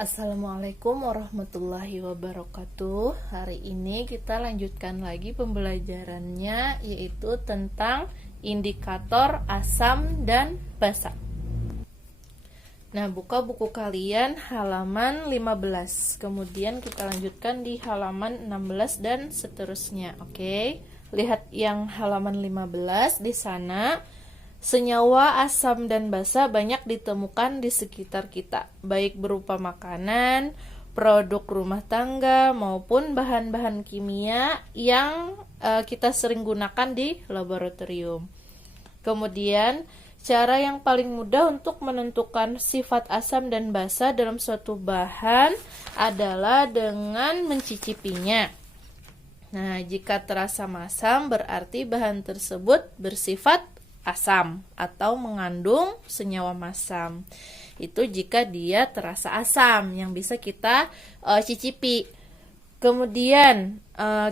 Assalamualaikum warahmatullahi wabarakatuh. Hari ini kita lanjutkan lagi pembelajarannya, yaitu tentang indikator asam dan basa. Nah, buka buku kalian halaman 15. Kemudian kita lanjutkan di halaman 16 dan seterusnya. Oke. Lihat yang halaman 15 di sana. Senyawa asam dan basa banyak ditemukan di sekitar kita, baik berupa makanan, produk rumah tangga, maupun bahan-bahan kimia yang kita sering gunakan di laboratorium. Kemudian, cara yang paling mudah untuk menentukan sifat asam dan basa dalam suatu bahan adalah dengan mencicipinya. Nah, jika terasa masam, berarti bahan tersebut bersifat asam atau mengandung senyawa masam. Itu jika dia terasa asam yang bisa kita cicipi. Kemudian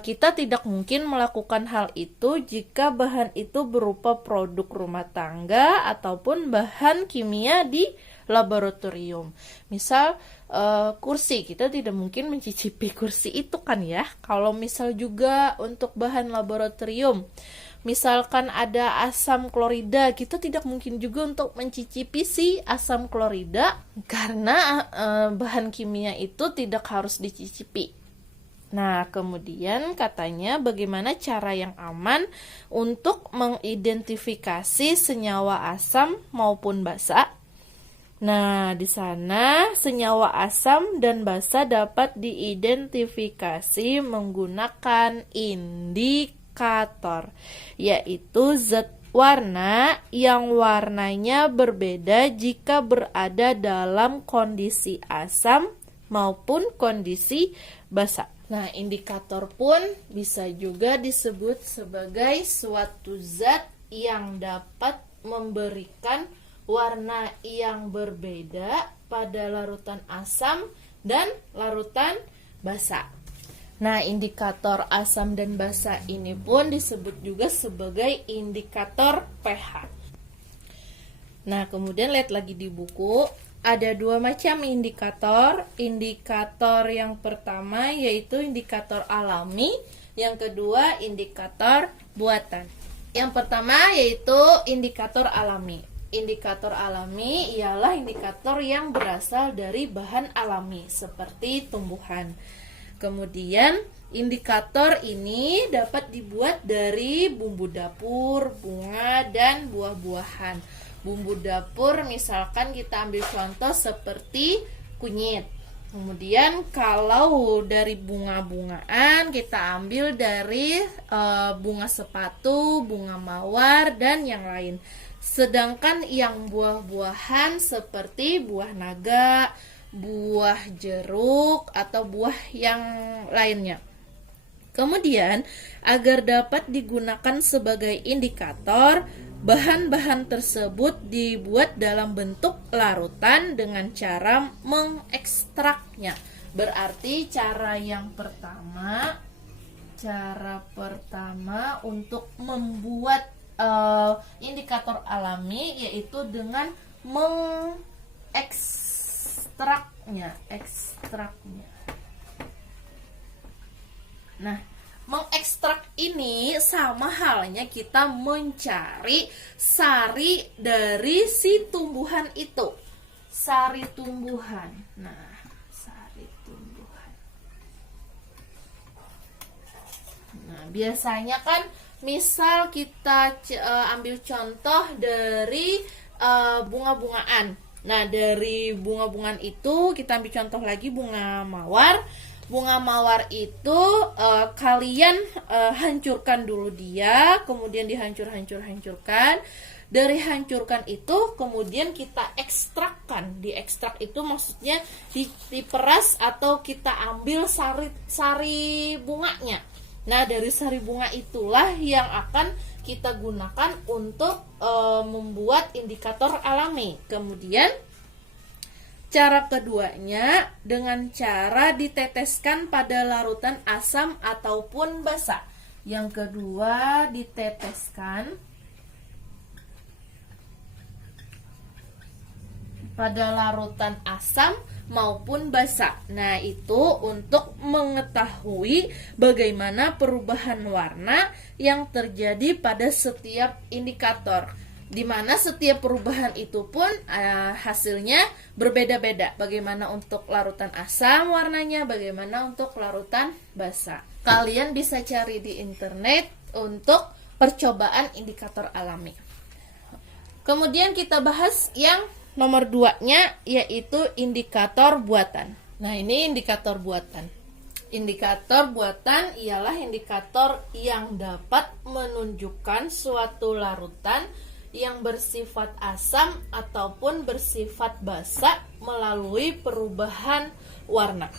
kita tidak mungkin melakukan hal itu jika bahan itu berupa produk rumah tangga ataupun bahan kimia di laboratorium. Misal kursi, kita tidak mungkin mencicipi kursi itu kan ya. Kalau misal juga untuk bahan laboratorium, misalkan ada asam klorida, kita tidak mungkin juga untuk mencicipi si asam klorida karena bahan kimia itu tidak harus dicicipi. Nah, kemudian katanya bagaimana cara yang aman untuk mengidentifikasi senyawa asam maupun basa. Nah, di sana senyawa asam dan basa dapat diidentifikasi menggunakan indikator, yaitu zat warna yang warnanya berbeda jika berada dalam kondisi asam maupun kondisi basa. Nah, indikator pun bisa juga disebut sebagai suatu zat yang dapat memberikan warna yang berbeda pada larutan asam dan larutan basa. Nah, indikator asam dan basa ini pun disebut juga sebagai indikator pH. Nah, kemudian lihat lagi di buku, ada dua macam indikator. Indikator yang pertama yaitu indikator alami, yang kedua indikator buatan. Yang pertama yaitu indikator alami. Indikator alami ialah indikator yang berasal dari bahan alami seperti tumbuhan. Kemudian indikator ini dapat dibuat dari bumbu dapur, bunga, dan buah-buahan. Bumbu dapur misalkan kita ambil contoh seperti kunyit. Kemudian kalau dari bunga-bungaan kita ambil dari bunga sepatu, bunga mawar, dan yang lain. Sedangkan yang buah-buahan seperti buah naga, buah jeruk, atau buah yang lainnya. Kemudian, agar dapat digunakan sebagai indikator, bahan-bahan tersebut dibuat dalam bentuk larutan dengan cara mengekstraknya. Berarti cara pertama untuk membuat indikator alami yaitu dengan ekstraknya. Nah, mengekstrak ini sama halnya kita mencari sari dari si tumbuhan itu. Sari tumbuhan. Nah, sari tumbuhan. Nah, biasanya kan misal kita ambil contoh dari bunga-bungaan. Nah, dari bunga-bungaan itu kita ambil contoh lagi bunga mawar. Bunga mawar itu kalian hancurkan dulu dia, kemudian dihancurkan. Dari hancurkan itu kemudian kita ekstrakkan. Diekstrak itu maksudnya diperas atau kita ambil sari bunganya. Nah, dari sari bunga itulah yang akan kita gunakan untuk membuat indikator alami. Kemudian cara keduanya dengan cara diteteskan pada larutan asam ataupun basa. Yang kedua diteteskan pada larutan asam maupun basa. Nah, itu untuk mengetahui bagaimana perubahan warna yang terjadi pada setiap indikator, di mana setiap perubahan itu pun hasilnya berbeda-beda. Bagaimana untuk larutan asam warnanya, bagaimana untuk larutan basa. Kalian bisa cari di internet untuk percobaan indikator alami. Kemudian kita bahas yang nomor 2-nya, yaitu indikator buatan. Nah, ini indikator buatan. Indikator buatan ialah indikator yang dapat menunjukkan suatu larutan yang bersifat asam ataupun bersifat basa melalui perubahan warna.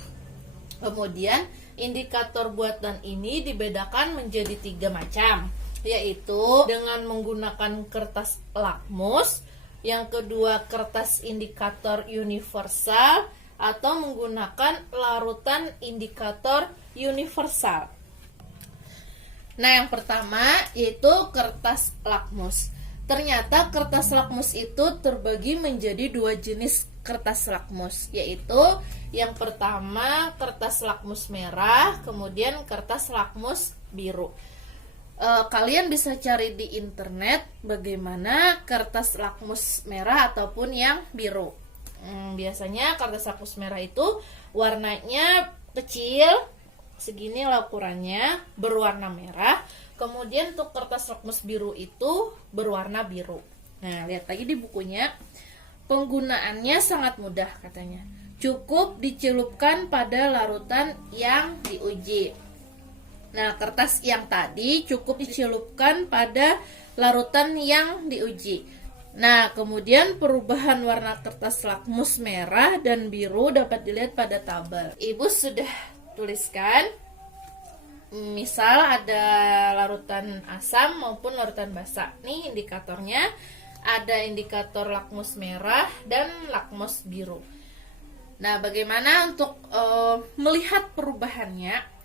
Kemudian indikator buatan ini dibedakan menjadi 3 macam, yaitu dengan menggunakan kertas lakmus, yang kedua kertas indikator universal, atau menggunakan larutan indikator universal. Nah, yang pertama yaitu kertas lakmus. Ternyata kertas lakmus itu terbagi menjadi 2 jenis kertas lakmus, yaitu yang pertama kertas lakmus merah, kemudian kertas lakmus biru. Kalian bisa cari di internet bagaimana kertas lakmus merah ataupun yang biru. Biasanya kertas lakmus merah itu warnanya kecil, segini lah ukurannya, berwarna merah. Kemudian untuk kertas lakmus biru itu berwarna biru. Nah, lihat lagi di bukunya. Penggunaannya sangat mudah katanya. Cukup dicelupkan pada larutan yang diuji. Nah, kertas yang tadi cukup dicelupkan pada larutan yang diuji. Nah, kemudian perubahan warna kertas lakmus merah dan biru dapat dilihat pada tabel. Ibu sudah tuliskan. Misal ada larutan asam maupun larutan basa. Nih indikatornya, ada indikator lakmus merah dan lakmus biru. Nah, bagaimana untuk melihat perubahannya?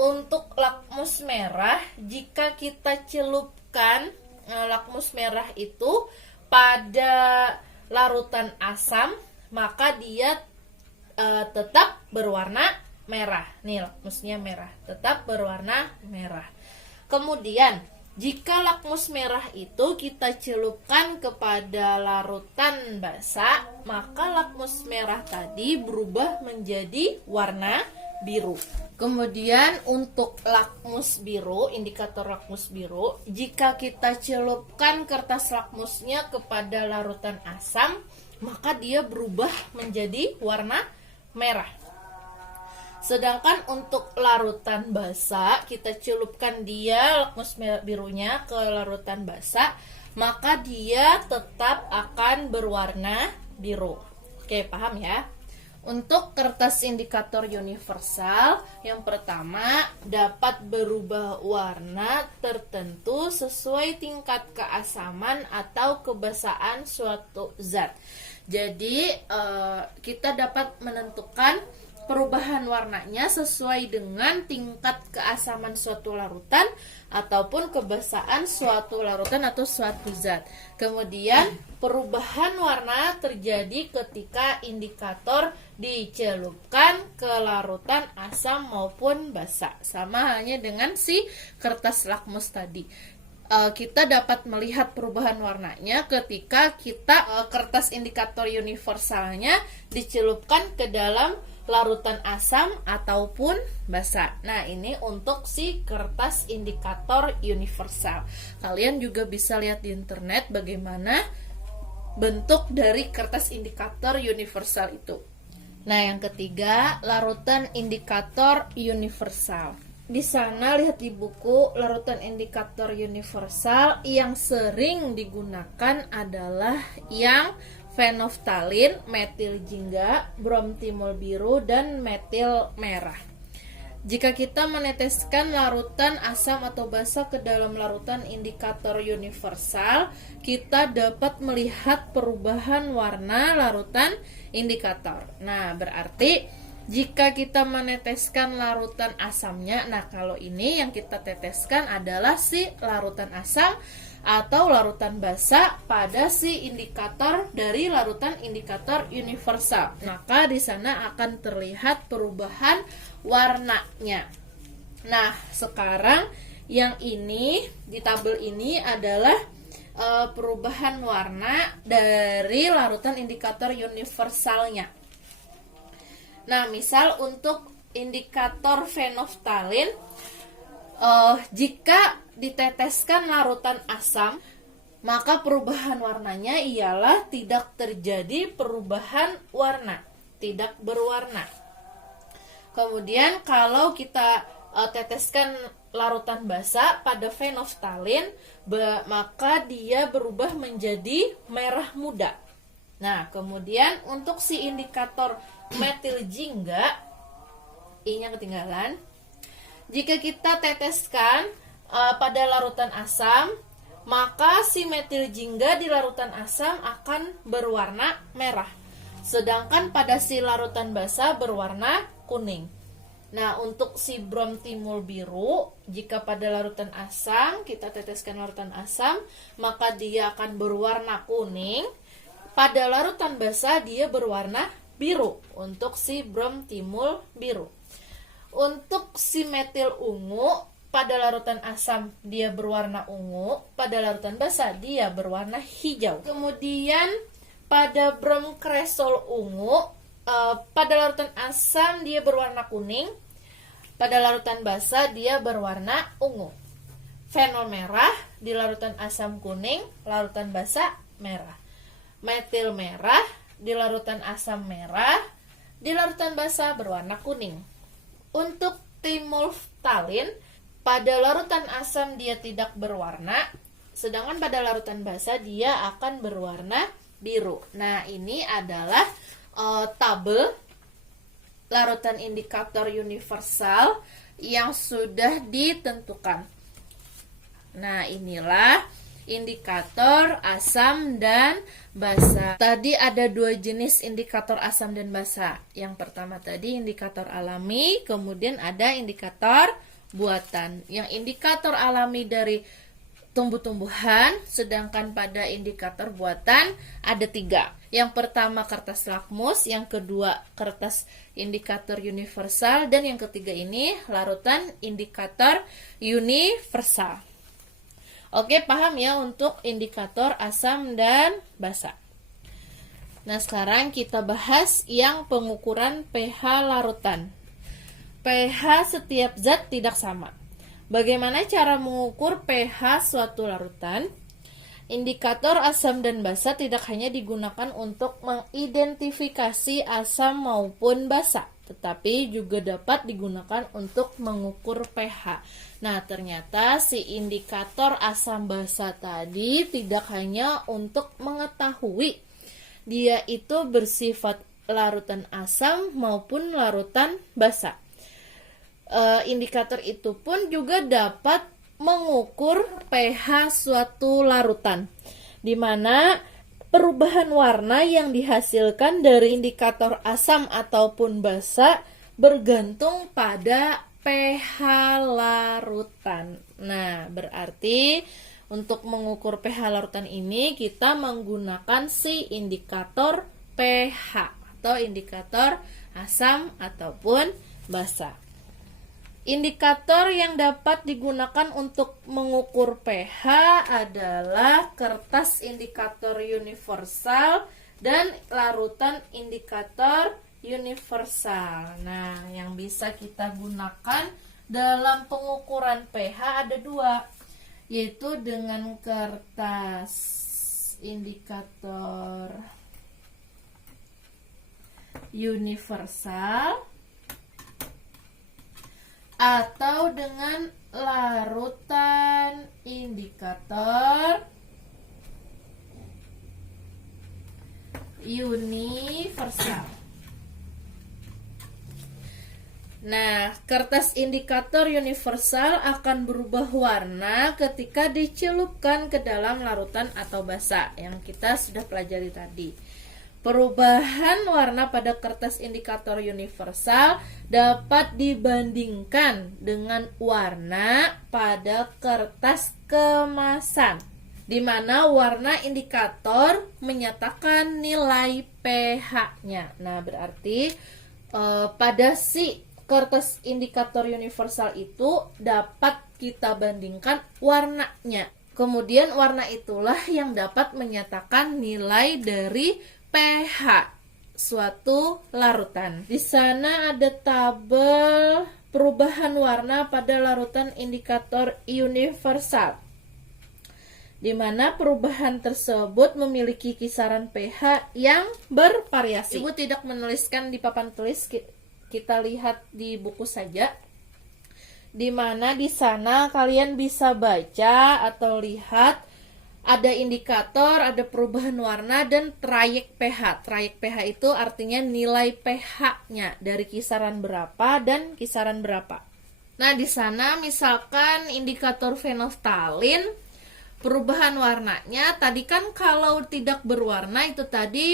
Untuk lakmus merah, jika kita celupkan lakmus merah itu pada larutan asam, maka dia tetap berwarna merah. Nih lakmusnya merah, tetap berwarna merah. Kemudian jika lakmus merah itu kita celupkan kepada larutan basa, maka lakmus merah tadi berubah menjadi warna biru. Kemudian untuk lakmus biru, indikator lakmus biru, jika kita celupkan kertas lakmusnya kepada larutan asam, maka dia berubah menjadi warna merah. Sedangkan untuk larutan basa, kita celupkan dia lakmus birunya ke larutan basa, maka dia tetap akan berwarna biru. Oke, paham ya? Untuk kertas indikator universal, yang pertama dapat berubah warna tertentu sesuai tingkat keasaman atau kebasaan suatu zat. Jadi kita dapat menentukan perubahan warnanya sesuai dengan tingkat keasaman suatu larutan ataupun kebasaan suatu larutan atau suatu zat. Kemudian perubahan warna terjadi ketika indikator dicelupkan ke larutan asam maupun basa. Sama halnya dengan si kertas lakmus tadi. Kita dapat melihat perubahan warnanya ketika kita kertas indikator universalnya dicelupkan ke dalam larutan asam ataupun basa. Nah, ini untuk si kertas indikator universal. Kalian juga bisa lihat di internet bagaimana bentuk dari kertas indikator universal itu. Nah, yang ketiga, larutan indikator universal. Di sana lihat di buku, larutan indikator universal yang sering digunakan adalah yang fenolftalin, metil jingga, bromtimol biru, dan metil merah. Jika kita meneteskan larutan asam atau basa ke dalam larutan indikator universal, kita dapat melihat perubahan warna larutan indikator. Nah, berarti jika kita meneteskan larutan asamnya, nah kalau ini yang kita teteskan adalah si larutan asam atau larutan basah pada si indikator dari larutan indikator universal. Maka di sana akan terlihat perubahan warnanya. Nah, sekarang yang ini di tabel ini adalah perubahan warna dari larutan indikator universalnya. Nah, misal untuk indikator fenolftalin, jika diteteskan larutan asam, maka perubahan warnanya ialah tidak terjadi perubahan warna, tidak berwarna. Kemudian kalau kita teteskan larutan basah pada fenolftalin, maka dia berubah menjadi merah muda. Nah, kemudian untuk si indikator metil jingga, I-nya ketinggalan. Jika kita teteskan pada larutan asam, maka si metil jingga di larutan asam akan berwarna merah. Sedangkan pada si larutan basah berwarna kuning. Nah, untuk si brom timul biru, jika pada larutan asam kita teteskan larutan asam, maka dia akan berwarna kuning. Pada larutan basah dia berwarna biru untuk si brom timul biru. Untuk si metil ungu, pada larutan asam dia berwarna ungu, pada larutan basah dia berwarna hijau. Kemudian pada brom kresol ungu, pada larutan asam dia berwarna kuning, pada larutan basah dia berwarna ungu. Fenol merah di larutan asam kuning, larutan basah merah. Metil merah di larutan asam merah, di larutan basah berwarna kuning. Untuk timolftalin, pada larutan asam dia tidak berwarna, sedangkan pada larutan basah dia akan berwarna biru. Nah, ini adalah tabel larutan indikator universal yang sudah ditentukan. Nah, inilah indikator asam dan basa. Tadi ada dua jenis indikator asam dan basa. Yang pertama tadi indikator alami, kemudian ada indikator buatan. Yang indikator alami dari tumbuh-tumbuhan, sedangkan pada indikator buatan ada 3. Yang pertama kertas lakmus, yang kedua kertas indikator universal, dan yang ketiga ini larutan indikator universal. Oke, paham ya untuk indikator asam dan basa. Nah, sekarang kita bahas yang pengukuran pH larutan. pH setiap zat tidak sama. Bagaimana cara mengukur pH suatu larutan? Indikator asam dan basa tidak hanya digunakan untuk mengidentifikasi asam maupun basa, tetapi juga dapat digunakan untuk mengukur pH. Nah, ternyata si indikator asam basa tadi tidak hanya untuk mengetahui dia itu bersifat larutan asam maupun larutan basa. Indikator itu pun juga dapat mengukur pH suatu larutan, di mana perubahan warna yang dihasilkan dari indikator asam ataupun basa bergantung pada pH larutan. Nah, berarti untuk mengukur pH larutan ini kita menggunakan si indikator pH atau indikator asam ataupun basa. Indikator yang dapat digunakan untuk mengukur pH adalah kertas indikator universal dan larutan indikator universal. Nah, yang bisa kita gunakan dalam pengukuran pH ada 2, yaitu dengan kertas indikator universal atau dengan larutan indikator universal. Nah, kertas indikator universal akan berubah warna ketika dicelupkan ke dalam larutan atau basa yang kita sudah pelajari tadi. Perubahan warna pada kertas indikator universal dapat dibandingkan dengan warna pada kertas kemasan. di mana warna indikator menyatakan nilai pH-nya. Nah, berarti pada si kertas indikator universal itu dapat kita bandingkan warnanya. Kemudian warna itulah yang dapat menyatakan nilai dari pH suatu larutan. Di sana ada tabel perubahan warna pada larutan indikator universal, di mana perubahan tersebut memiliki kisaran pH yang bervariasi. Ibu tidak menuliskan di papan tulis, kita lihat di buku saja, di mana di sana kalian bisa baca atau lihat ada indikator, ada perubahan warna, dan trayek pH. Trayek pH itu artinya nilai pH-nya dari kisaran berapa dan kisaran berapa. Nah, di sana misalkan indikator fenolftalin, perubahan warnanya tadi kan kalau tidak berwarna itu tadi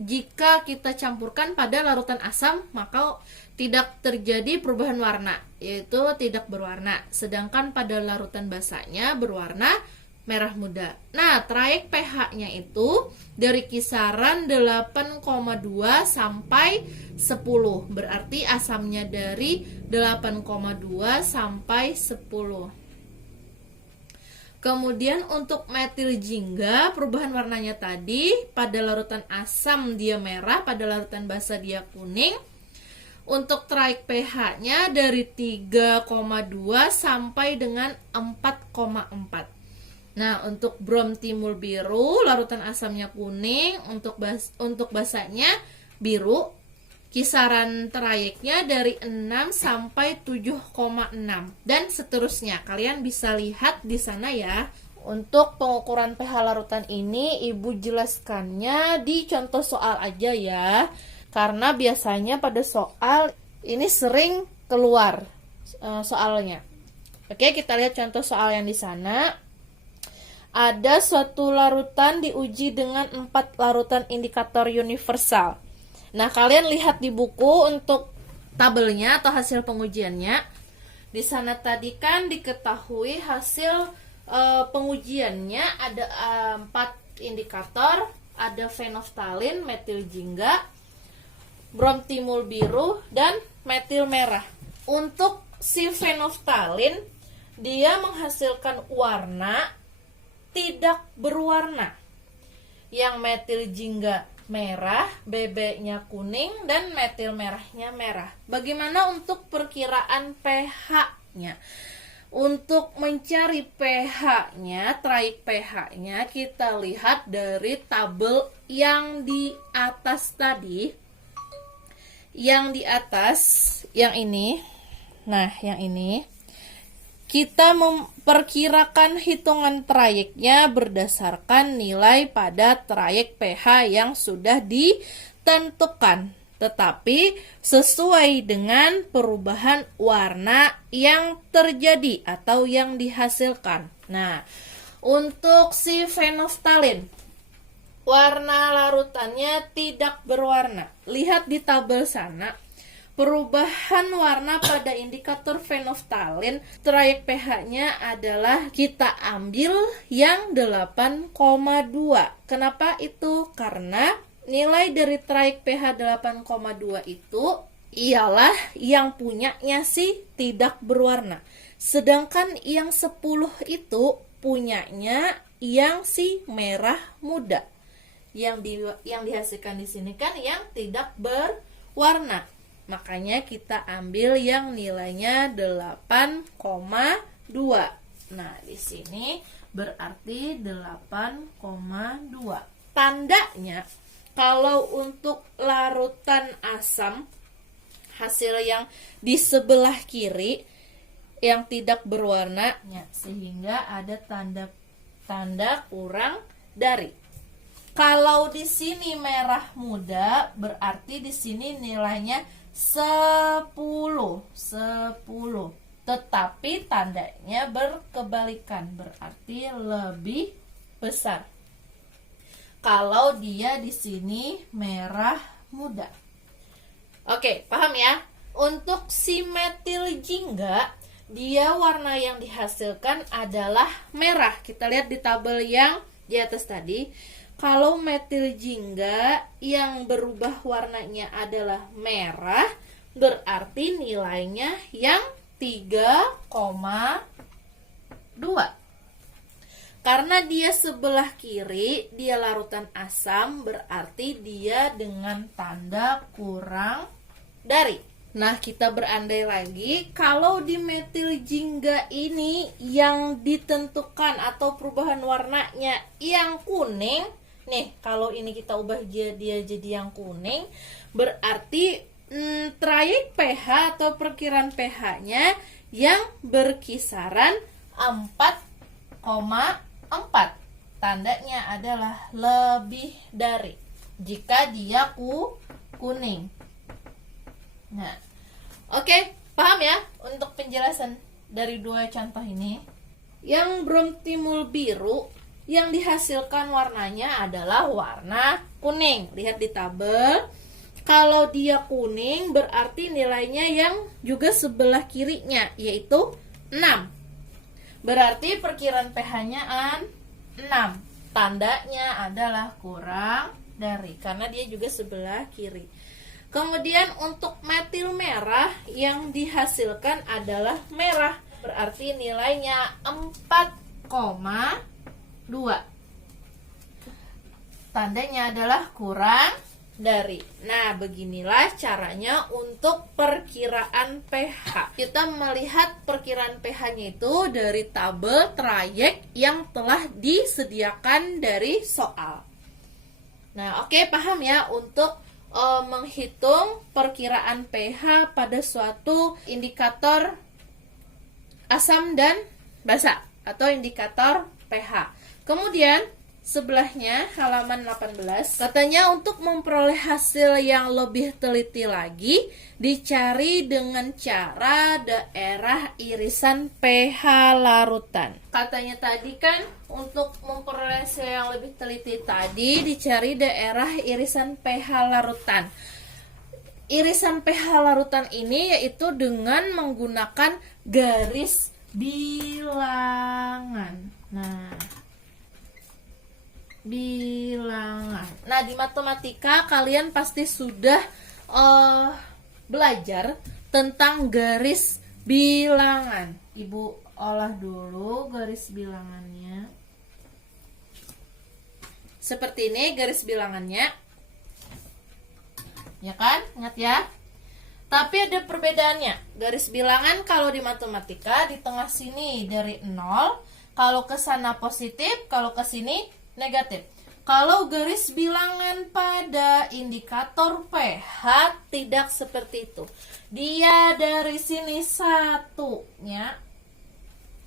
jika kita campurkan pada larutan asam maka tidak terjadi perubahan warna, yaitu tidak berwarna. Sedangkan pada larutan basanya berwarna merah muda. Nah, trayek pH-nya itu dari kisaran 8,2 sampai 10. Berarti asamnya dari 8,2 sampai 10. Kemudian untuk metil jingga, perubahan warnanya tadi pada larutan asam dia merah, pada larutan basa dia kuning. Untuk trayek pH-nya dari 3,2 sampai dengan 4,4. Nah, untuk brom timul biru, larutan asamnya kuning, untuk basanya biru. Kisaran trayeknya dari 6 sampai 7,6 dan seterusnya. Kalian bisa lihat di sana ya. Untuk pengukuran pH larutan ini Ibu jelaskannya di contoh soal aja ya. Karena biasanya pada soal ini sering keluar soalnya. Oke, kita lihat contoh soal yang di sana. Ada suatu larutan diuji dengan 4 larutan indikator universal. Nah, kalian lihat di buku untuk tabelnya atau hasil pengujiannya. Di sana tadi kan diketahui hasil pengujiannya ada 4 indikator, ada fenolftalin, metil jingga, brom timul biru, dan metil merah. Untuk si fenolftalin, dia menghasilkan warna tidak berwarna. Yang metil jingga merah, BB-nya kuning, dan metil merahnya merah. Bagaimana untuk perkiraan pH-nya? Untuk mencari pH-nya, trayek pH-nya, kita lihat dari tabel yang di atas tadi. Yang di atas, yang ini. Nah, yang ini. Kita memperkirakan hitungan trayeknya berdasarkan nilai pada trayek pH yang sudah ditentukan, tetapi sesuai dengan perubahan warna yang terjadi atau yang dihasilkan. Nah, untuk si fenolftalin, warna larutannya tidak berwarna. Lihat di tabel sana. Perubahan warna pada indikator fenolftalin, trayek pH-nya adalah kita ambil yang 8,2. Kenapa itu? Karena nilai dari trayek pH 8,2 itu ialah yang punyanya si tidak berwarna. Sedangkan yang 10 itu punyanya yang si merah muda. Yang dihasilkan di sini kan yang tidak berwarna. Makanya kita ambil yang nilainya 8,2. Nah, di sini berarti 8,2. Tandanya kalau untuk larutan asam, hasil yang di sebelah kiri yang tidak berwarna, sehingga ada tanda kurang dari. Kalau di sini merah muda, berarti di sini nilainya 10. Tetapi tandanya berkebalikan, berarti lebih besar. Kalau dia di sini merah muda. Oke, paham ya? Untuk si metil jingga, dia warna yang dihasilkan adalah merah. Kita lihat di tabel yang di atas tadi. Kalau metil jingga yang berubah warnanya adalah merah, berarti nilainya yang 3,2. Karena dia sebelah kiri, dia larutan asam, berarti dia dengan tanda kurang dari. Nah, kita berandai lagi, kalau di metil jingga ini yang ditentukan atau perubahan warnanya yang kuning, nih, kalau ini kita ubah dia jadi yang kuning, berarti trayek pH atau perkiraan pH-nya yang berkisaran 4,4. Tandanya adalah lebih dari jika dia kuning. Nah, oke, paham ya untuk penjelasan dari dua contoh ini. Yang bromtimul biru yang dihasilkan warnanya adalah warna kuning. Lihat di tabel. Kalau dia kuning berarti nilainya yang juga sebelah kirinya, yaitu 6. Berarti perkiraan pH-nya 6. Tandanya adalah kurang dari, karena dia juga sebelah kiri. Kemudian untuk metil merah yang dihasilkan adalah merah. Berarti nilainya 4,2. Tandanya adalah kurang dari. Nah, beginilah caranya untuk perkiraan pH. Kita melihat perkiraan pH-nya itu dari tabel trayek yang telah disediakan dari soal. Nah, oke, paham ya untuk menghitung perkiraan pH pada suatu indikator asam dan basa atau indikator pH. Kemudian sebelahnya halaman 18 katanya untuk memperoleh hasil yang lebih teliti lagi dicari dengan cara daerah irisan pH larutan. Katanya tadi kan untuk memperoleh hasil yang lebih teliti tadi dicari daerah irisan pH larutan. Irisan pH larutan ini yaitu dengan menggunakan garis bilangan. Bilangan. Nah, di matematika kalian pasti sudah belajar tentang garis bilangan. Ibu olah dulu garis bilangannya. Seperti ini garis bilangannya. Ya kan? Ingat ya? Tapi ada perbedaannya. Garis bilangan kalau di matematika di tengah sini dari 0, kalau ke sana positif, kalau ke sini negatif. Kalau garis bilangan pada indikator pH tidak seperti itu. Dia dari sini satunya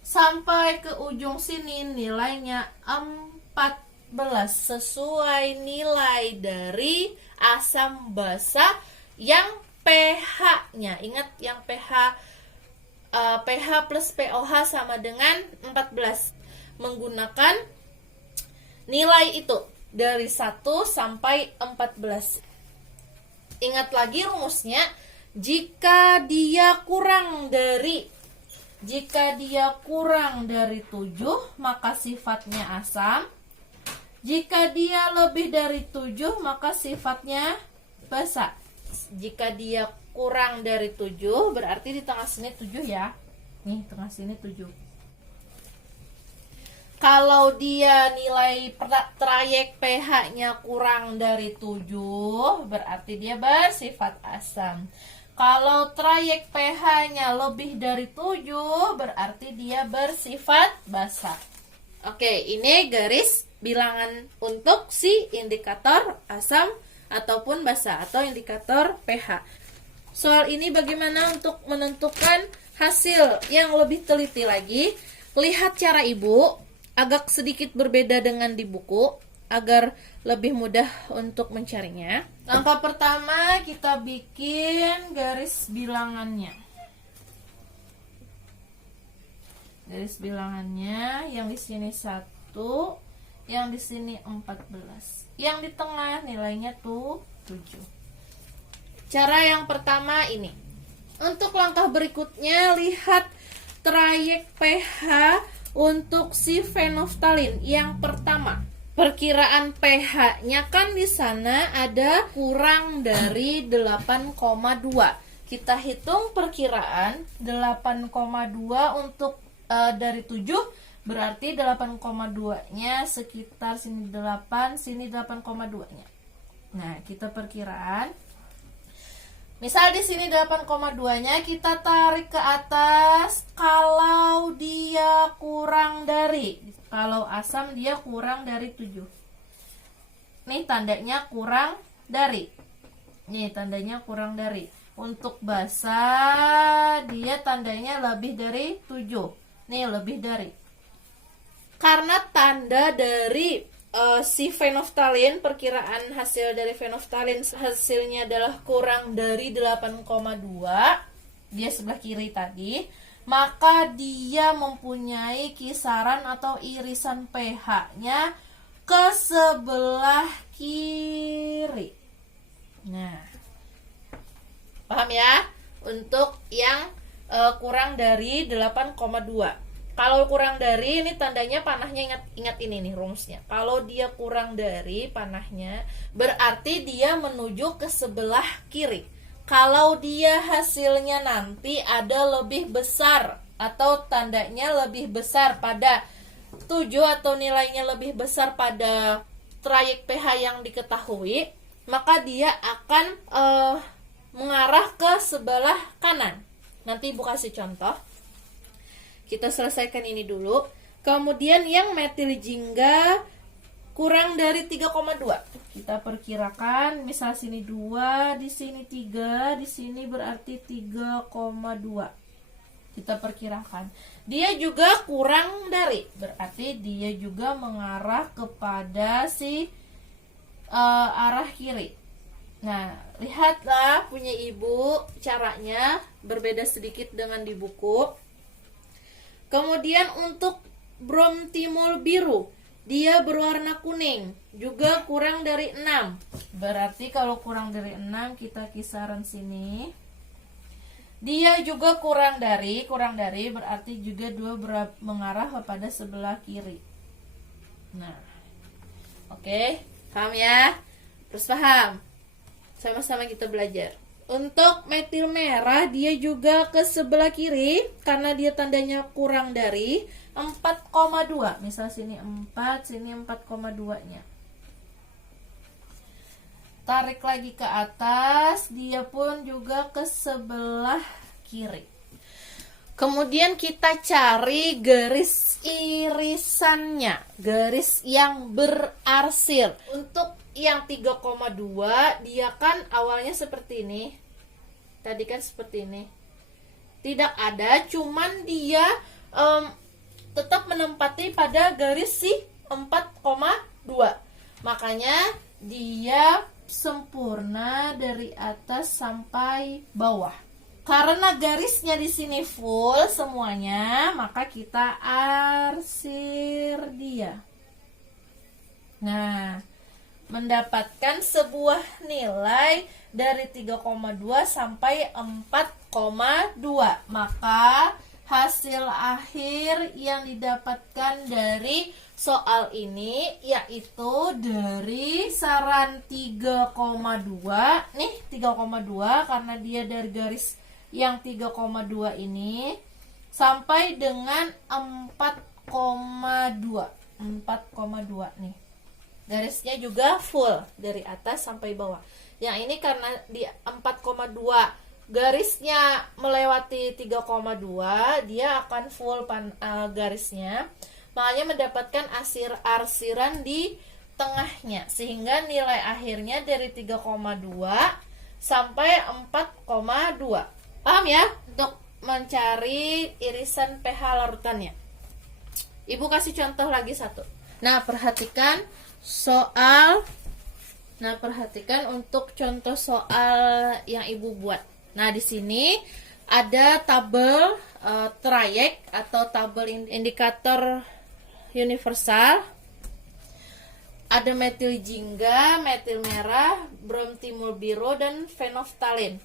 sampai ke ujung sini nilainya 14 sesuai nilai dari asam basa yang pH-nya. Ingat yang pH plus pOH sama dengan 14. Menggunakan nilai itu dari 1 sampai 14. Ingat lagi rumusnya, jika dia kurang dari 7 maka sifatnya asam. Jika dia lebih dari 7 maka sifatnya basa. Jika dia kurang dari 7 berarti di tengah sini 7 ya. Nih, tengah sini 7. Kalau dia nilai trayek pH-nya kurang dari 7, berarti dia bersifat asam. Kalau trayek pH-nya lebih dari 7, berarti dia bersifat basa. Oke, ini garis bilangan untuk si indikator asam ataupun basa atau indikator pH. Soal ini bagaimana untuk menentukan hasil yang lebih teliti lagi? Lihat cara ibu. Agak sedikit berbeda dengan di buku agar lebih mudah untuk mencarinya. Langkah pertama kita bikin garis bilangannya. Garis bilangannya yang di sini 1, yang di sini 14. Yang di tengah nilainya tuh 7. Cara yang pertama ini. Untuk langkah berikutnya lihat trayek pH untuk si fenolftalin yang pertama. Perkiraan pH-nya kan di sana ada kurang dari 8,2. Kita hitung perkiraan 8,2 untuk dari 7, berarti 8,2-nya sekitar sini 8, sini 8,2-nya. Nah, kita perkiraan. Misal di sini 8,2-nya kita tarik ke atas kalau dia kurang dari, kalau asam dia kurang dari 7. Nih tandanya kurang dari. Nih tandanya kurang dari. Untuk basa dia tandanya lebih dari 7. Nih lebih dari. Karena tanda dari si fenolftalin, perkiraan hasil dari fenolftalin hasilnya adalah kurang dari 8,2, dia sebelah kiri tadi, maka dia mempunyai kisaran atau irisan pH-nya ke sebelah kiri. Nah, paham ya? Untuk yang kurang dari 8,2. Kalau kurang dari, ini tandanya panahnya, ingat ini nih rumusnya. Kalau dia kurang dari panahnya, berarti dia menuju ke sebelah kiri. Kalau dia hasilnya nanti ada lebih besar atau tandanya lebih besar pada 7 atau nilainya lebih besar pada trayek pH yang diketahui, maka dia akan mengarah ke sebelah kanan. Nanti Ibu kasih contoh. Kita selesaikan ini dulu. Kemudian yang metil jingga kurang dari 3,2. Kita perkirakan, misal sini 2, di sini 3, di sini berarti 3,2. Kita perkirakan. Dia juga kurang dari, berarti dia juga mengarah kepada si arah kiri. Nah, lihatlah punya Ibu caranya berbeda sedikit dengan di buku. Kemudian untuk bromtimol biru, dia berwarna kuning, juga kurang dari 6. Berarti kalau kurang dari 6 kita kisaran sini. Dia juga kurang dari berarti juga 2 mengarah kepada sebelah kiri. Nah, oke, paham ya? Terus paham? Sama-sama kita belajar. Untuk metil merah dia juga ke sebelah kiri karena dia tandanya kurang dari 4,2. Misal sini 4, sini 4,2-nya. Tarik lagi ke atas, dia pun juga ke sebelah kiri. Kemudian kita cari garis irisannya, garis yang berarsir. Untuk yang 3,2 dia kan awalnya seperti ini. Tadi kan seperti ini. Tidak ada, cuman dia tetap menempati pada garis si 4,2. Makanya dia sempurna dari atas sampai bawah. Karena garisnya di sini full semuanya, maka kita arsir dia. Nah, mendapatkan sebuah nilai dari 3,2 sampai 4,2. Maka hasil akhir yang didapatkan dari soal ini yaitu dari saran 3,2. Nih 3,2 karena dia dari garis yang 3,2 ini sampai dengan 4,2. 4,2 nih. Garisnya juga full dari atas sampai bawah. Yang ini karena di 4,2 garisnya melewati 3,2, dia akan full garisnya. Makanya mendapatkan arsiran di tengahnya sehingga nilai akhirnya dari 3,2 sampai 4,2. Paham ya? Untuk mencari irisan pH larutannya. Ibu kasih contoh lagi satu. Nah, perhatikan untuk contoh soal yang Ibu buat. Nah, di sini ada tabel trayek atau tabel indikator universal. Ada metil jingga, metil merah, bromtimol biru, dan fenolftalin.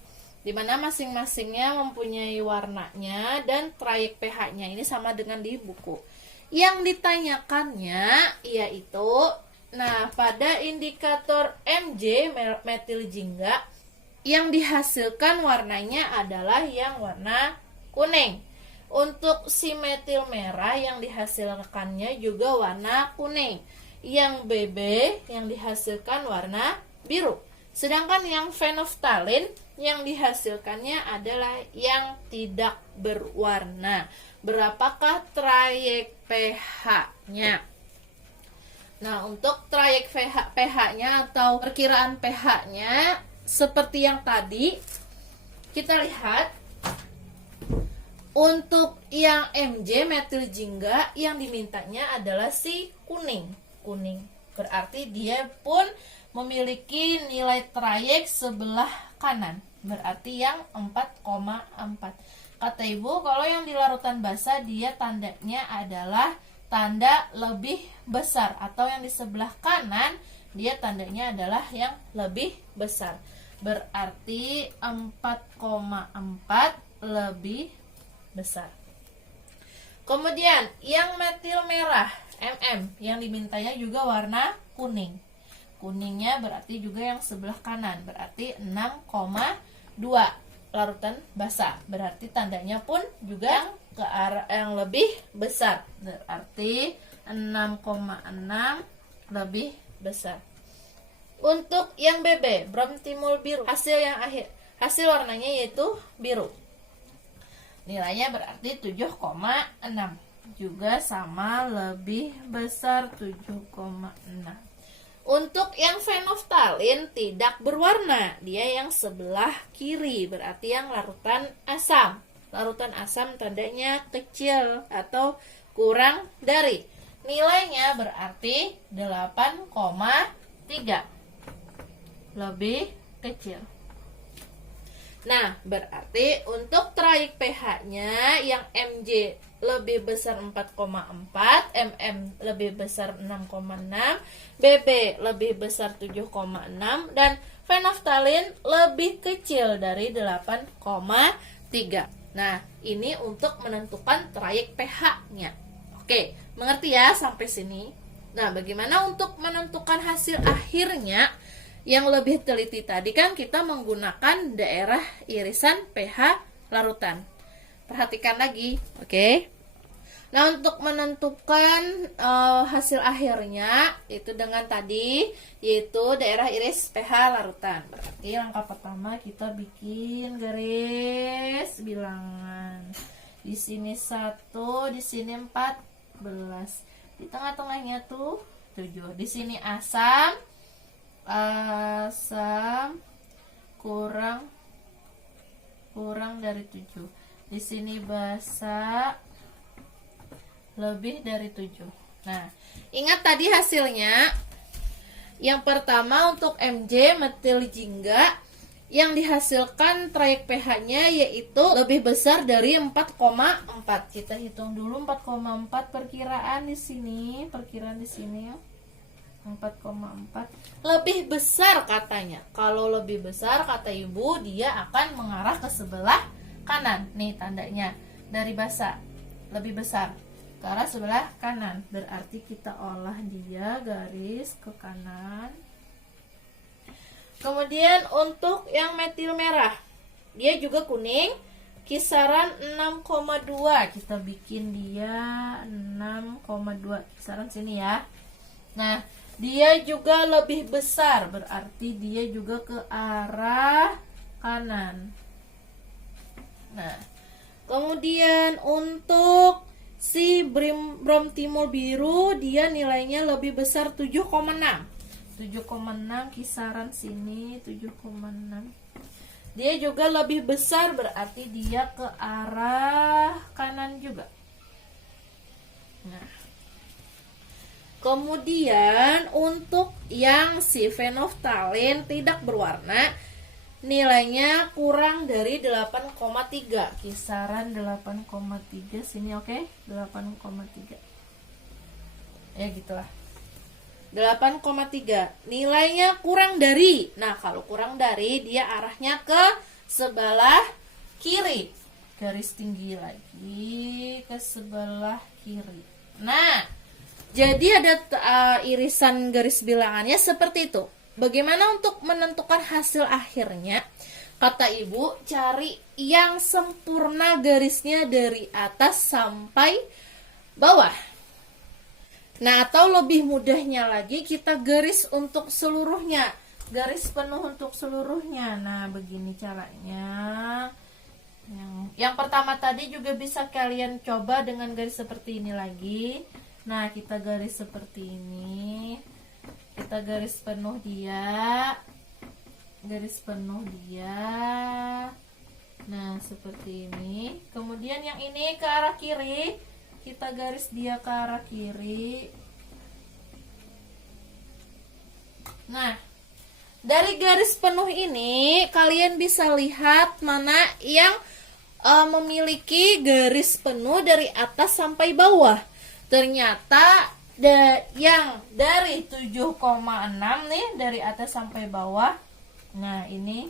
dimana masing-masingnya mempunyai warnanya dan trayek pH-nya ini sama dengan di buku. Yang ditanyakannya yaitu, nah pada indikator Mj metil jingga yang dihasilkan warnanya adalah yang warna kuning. Untuk si metil merah yang dihasilkannya juga warna kuning. Yang BB yang dihasilkan warna biru. Sedangkan yang fenolftalin yang dihasilkannya adalah yang tidak berwarna. Berapakah trayek pH-nya? Nah, untuk trayek pH-nya atau perkiraan pH-nya seperti yang tadi, kita lihat untuk yang Mj metil jingga yang dimintanya adalah si kuning. Berarti dia pun memiliki nilai trayek sebelah kanan, berarti yang 4,4. Kata ibu, kalau yang di larutan basa dia tandanya adalah tanda lebih besar, atau yang di sebelah kanan dia tandanya adalah yang lebih besar, berarti 4,4 lebih besar. Kemudian yang metil merah MM yang dimintanya juga warna kuning. Kuningnya berarti juga yang sebelah kanan, berarti 6,2 larutan basa, berarti tandanya pun juga yang ke arah yang lebih besar, berarti 6,6 lebih besar. Untuk yang BB bromtimul biru, hasil warnanya yaitu biru, nilainya berarti 7,6, juga sama lebih besar 7,6. Untuk yang fenolftalin tidak berwarna, dia yang sebelah kiri, berarti yang larutan asam. Larutan asam tandanya kecil atau kurang dari. Nilainya berarti 8,3, lebih kecil. Nah, berarti untuk trayek pH-nya yang Mj lebih besar 4,4, MM lebih besar 6,6, BB lebih besar 7,6, dan fenolftalin lebih kecil dari 8,3. Nah, ini untuk menentukan trayek pH-nya. Oke, mengerti ya sampai sini? Nah, bagaimana untuk menentukan hasil akhirnya? Yang lebih teliti tadi kan kita menggunakan daerah irisan pH larutan. Perhatikan lagi, oke? Nah, untuk menentukan hasil akhirnya itu dengan tadi, yaitu daerah iris pH larutan. Berarti langkah pertama kita bikin garis bilangan. Di sini 1, di sini 14. Di tengah-tengahnya tuh 7. Di sini asam kurang dari 7. Di sini basa lebih dari 7. Nah, ingat tadi hasilnya. Yang pertama untuk Mj metil jingga yang dihasilkan trayek pH-nya yaitu lebih besar dari 4,4. Kita hitung dulu 4,4 perkiraan di sini, 4,4 lebih besar katanya. Kalau lebih besar kata ibu, dia akan mengarah ke sebelah kanan. Nih tandanya dari basa lebih besar ke arah sebelah kanan, berarti kita olah dia garis ke kanan. Kemudian untuk yang metil merah, dia juga kuning, kisaran 6,2. Kita bikin dia 6,2 kisaran sini ya. Nah, dia juga lebih besar, berarti dia juga ke arah kanan. Nah, kemudian untuk si bromtimul biru, dia nilainya lebih besar 7,6. 7,6 kisaran sini, 7,6. Dia juga lebih besar, berarti dia ke arah kanan juga. Nah, kemudian untuk yang si fenolftalin tidak berwarna, nilainya kurang dari 8,3, kisaran 8,3 sini, oke? 8,3. Ya gitulah. 8,3. Nilainya kurang dari. Nah, kalau kurang dari dia arahnya ke sebelah kiri. Garis tinggi lagi ke sebelah kiri. Nah, jadi ada irisan garis bilangannya seperti itu. Bagaimana untuk menentukan hasil akhirnya? Kata ibu, cari yang sempurna garisnya dari atas sampai bawah. Nah, atau lebih mudahnya lagi, kita garis untuk seluruhnya. Garis penuh untuk seluruhnya. Nah, begini caranya. Yang pertama tadi juga bisa kalian coba dengan garis seperti ini lagi. Nah, kita garis seperti ini. Kita garis penuh dia. Garis penuh dia. Nah, seperti ini. Kemudian yang ini ke arah kiri, kita garis dia ke arah kiri. Nah, dari garis penuh ini kalian bisa lihat mana yang memiliki garis penuh dari atas sampai bawah. Ternyata yang dari 7,6 nih, dari atas sampai bawah. Nah, ini.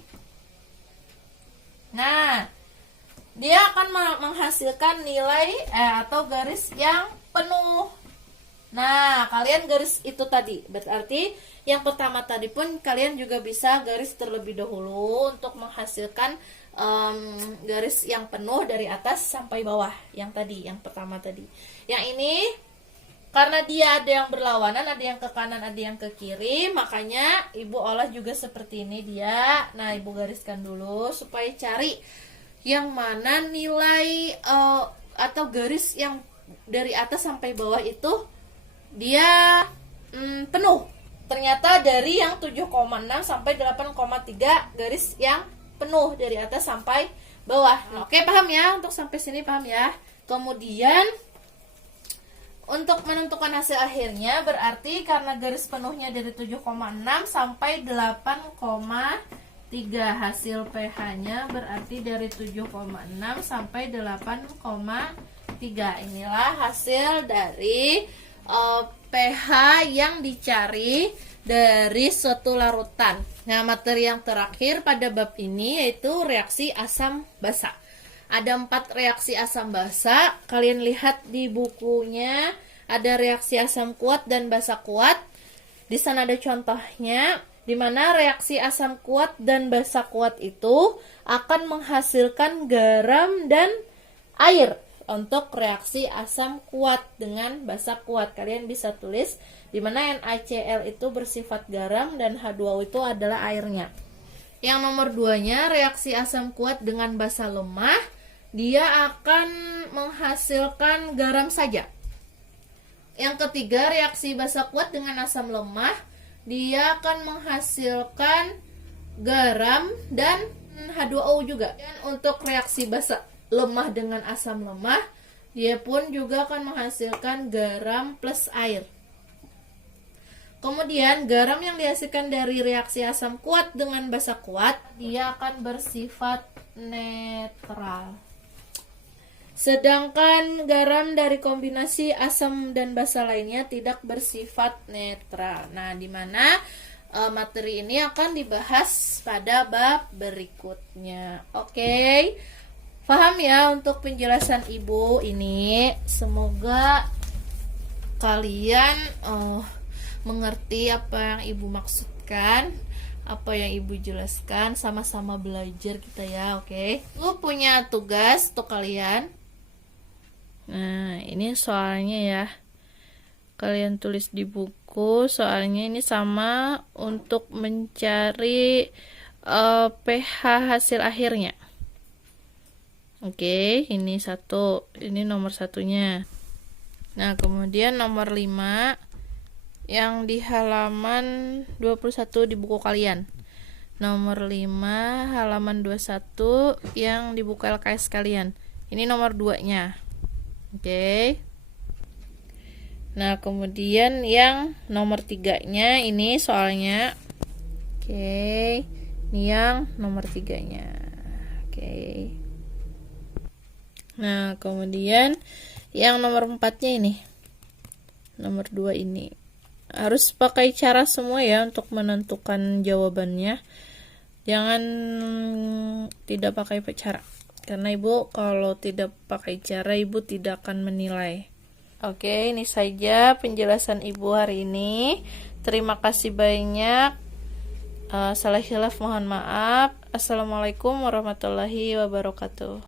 Nah, dia akan menghasilkan nilai atau garis yang penuh. Nah, kalian garis itu tadi. Berarti yang pertama tadi pun kalian juga bisa garis terlebih dahulu untuk menghasilkan garis yang penuh dari atas sampai bawah. Yang tadi, yang pertama tadi. Yang ini karena dia ada yang berlawanan, ada yang ke kanan, ada yang ke kiri, makanya ibu olah juga seperti ini dia. Nah, ibu gariskan dulu supaya cari yang mana nilai atau garis yang dari atas sampai bawah itu dia penuh. Ternyata dari yang 7,6 sampai 8,3 garis yang penuh dari atas sampai bawah. Nah, oke, paham ya? Untuk sampai sini paham ya? Kemudian untuk menentukan hasil akhirnya berarti karena garis penuhnya dari 7,6 sampai 8,3, hasil pH-nya berarti dari 7,6 sampai 8,3. Inilah hasil dari pH yang dicari dari suatu larutan. Nah, materi yang terakhir pada bab ini yaitu reaksi asam basa. Ada 4 reaksi asam basa. Kalian lihat di bukunya ada reaksi asam kuat dan basa kuat. Di sana ada contohnya, di mana reaksi asam kuat dan basa kuat itu akan menghasilkan garam dan air. Untuk reaksi asam kuat dengan basa kuat, kalian bisa tulis di mana NaCl itu bersifat garam dan H2O itu adalah airnya. Yang nomor 2-nya reaksi asam kuat dengan basa lemah, dia akan menghasilkan garam saja. Yang ketiga, reaksi basa kuat dengan asam lemah, dia akan menghasilkan garam dan H2O juga. Dan untuk reaksi basa lemah dengan asam lemah, dia pun juga akan menghasilkan garam plus air. Kemudian garam yang dihasilkan dari reaksi asam kuat dengan basa kuat, dia akan bersifat netral. Sedangkan garam dari kombinasi asam dan basa lainnya tidak bersifat netral. Nah, di mana materi ini akan dibahas pada bab berikutnya. Oke. Paham ya untuk penjelasan ibu ini? Semoga kalian mengerti apa yang ibu maksudkan, apa yang ibu jelaskan. Sama-sama belajar kita ya, oke? Ibu punya tugas untuk kalian. Nah, ini soalnya ya. Kalian tulis di buku. Soalnya ini sama untuk mencari pH hasil akhirnya. Oke, ini satu, ini nomor satunya. Nah, kemudian nomor 5 yang di halaman 21 di buku kalian. Nomor 5 halaman 21 yang di buku LKS kalian. Ini nomor 2-nya. Oke. Nah, kemudian yang nomor 3-nya ini soalnya. Oke. Ini yang nomor 3-nya. Oke. Nah, kemudian yang nomor 4-nya ini. Nomor 2 ini. Harus pakai cara semua ya untuk menentukan jawabannya. Jangan tidak pakai cara, karena ibu kalau tidak pakai cara ibu tidak akan menilai. Oke, ini saja penjelasan ibu hari ini. Terima kasih banyak. Salah khilaf mohon maaf. Assalamualaikum warahmatullahi wabarakatuh.